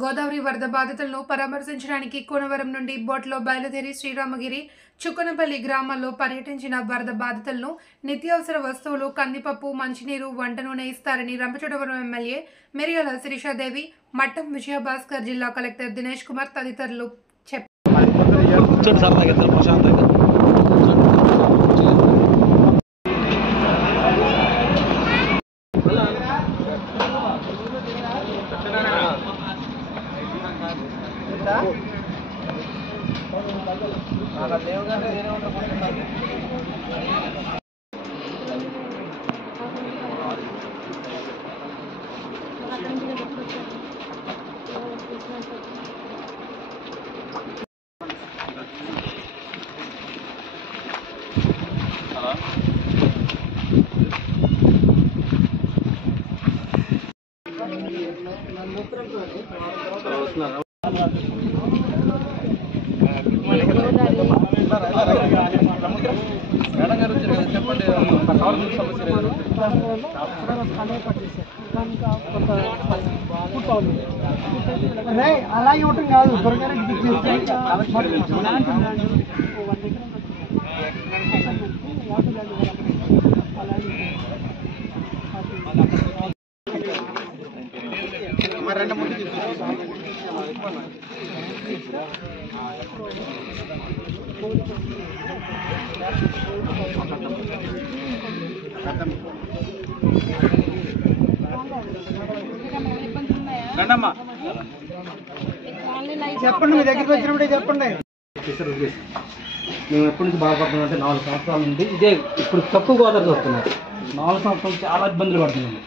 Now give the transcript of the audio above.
గోదావరి వరద బాధితులను పరామర్శించడానికి కోనవరం నుండి బోట్లో బయలుదేరి శ్రీరామగిరి చుక్కనపల్లి గ్రామాల్లో పర్యటించిన వరద బాధితులను నిత్యావసర వస్తువులు, కందిపప్పు, మంచినీరు, వంట నూనె ఇస్తారని రంపచోడవరం ఎమ్మెల్యే మిర్యాల శిరీషాదేవి, మట్టం విజయభాస్కర్, జిల్లా కలెక్టర్ దినేష్ కుమార్ తదితరులు చెప్పారు. అలాగే ఉంటుంది కాదు త్వరగానే చెప్పండి, మీ దగ్గరికి వచ్చినప్పుడే చెప్పండి. మేము ఎప్పటి నుంచి బాధపడుతున్నాం అంటే 4 సంవత్సరాల నుండి ఇదే ఇప్పుడు తక్కువ గోదావరి వస్తున్నారు. 4 సంవత్సరాలు చాలా ఇబ్బందులు పడుతున్నాము.